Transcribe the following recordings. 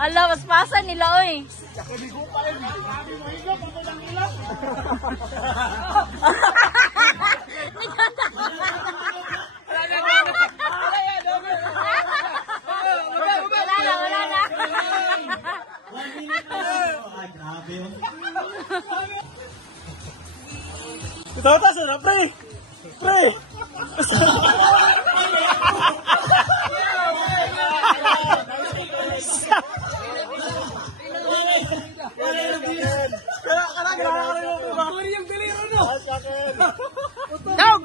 Ala, mas pasa nila, oy. Wala na. Itaw-taw na, pre! Pre!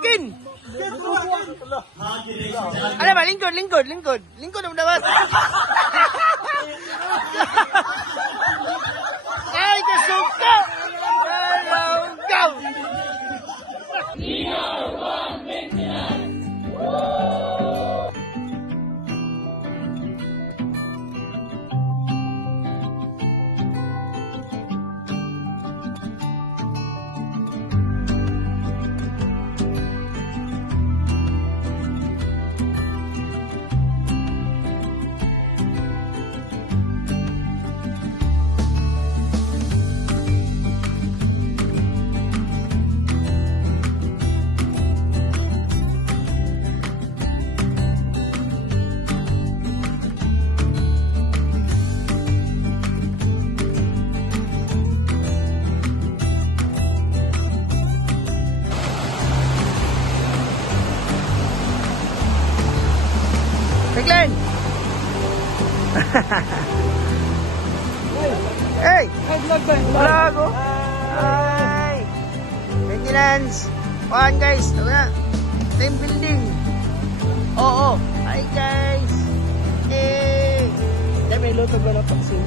Kin! Ano ba? Lingkod. Lingkod ang dapat. Ay, kasuka! Go! Glenn! Hey! Vlog! Hi! Maintenance! Pahan guys! Ito na! Team building! Oo! Hi guys! Hey! Dahil may lutog ba ng paksin?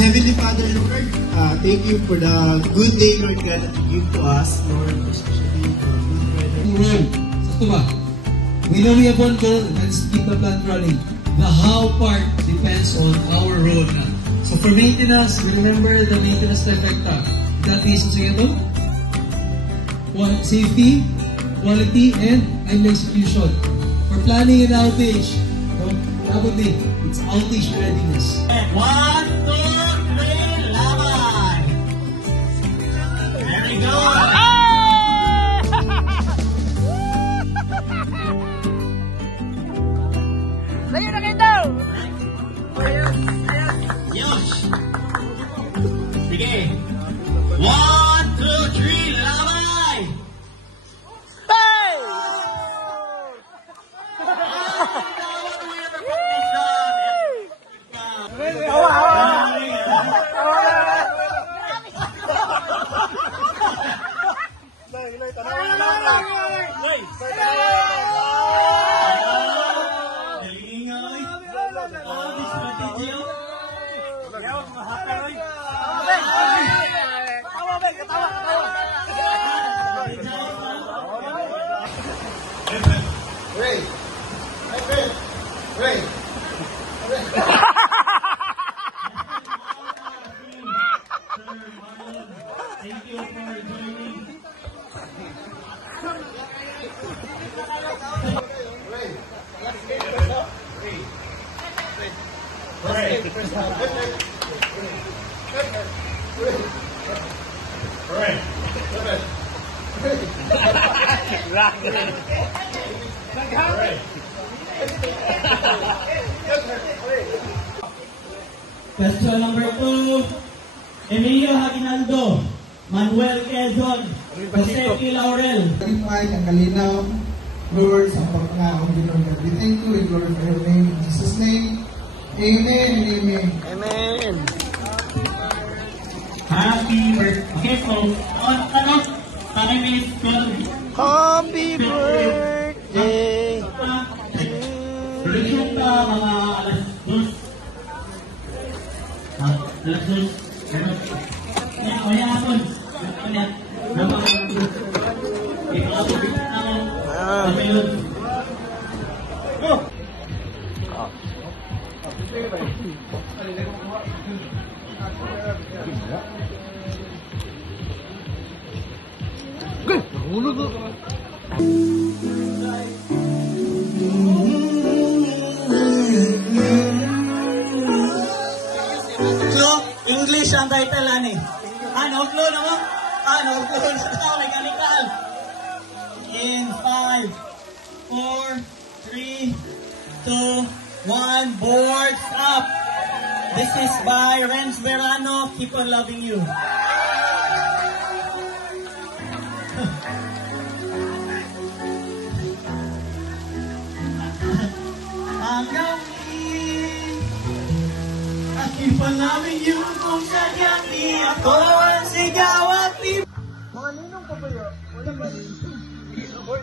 Heavenly Father, Lord, thank you for the good day, Lord God, that you give to us, Lord, especially for the good weather. Sakto ba? We know we have one goal, let's keep the plant running. The how part depends on our role na. So for maintenance, we remember the maintenance trifecta. That is, ito? Safety, quality, and execution. For planning and outage, it's outage readiness. 1, 2, 3, laban! There we go! Layo na kayo daw! Yosh! Sige! 1, 2, 3, laban! Hey! Question number 2, Emilio Aguinaldo, Manuel Quezon, Jose P. Laurel. Satisfied ang kalinaw, Lord, sa pagkakaon din, Lord God. We thank you and glorify your name. In Jesus' name, amen and amen. Amen! Happy birthday. Okay, so, time is 12. Happy birthday! Prediction ka mga alas 2. Alas 2. Kaya hapon. Ipakapagpit na ako. Sabi yun. Clue, English ang title ani. Ano, clue na mo? Ano, clue na tao, mechanical. In 5, 4, 3, 2, 1, boards up. This is by Renz Verano, Keep on Loving You. Ang gawin, I keep on loving you kung sadyang di ako ang sigaw at di... Mga ninong pa ba yun? Wala ba? Boy,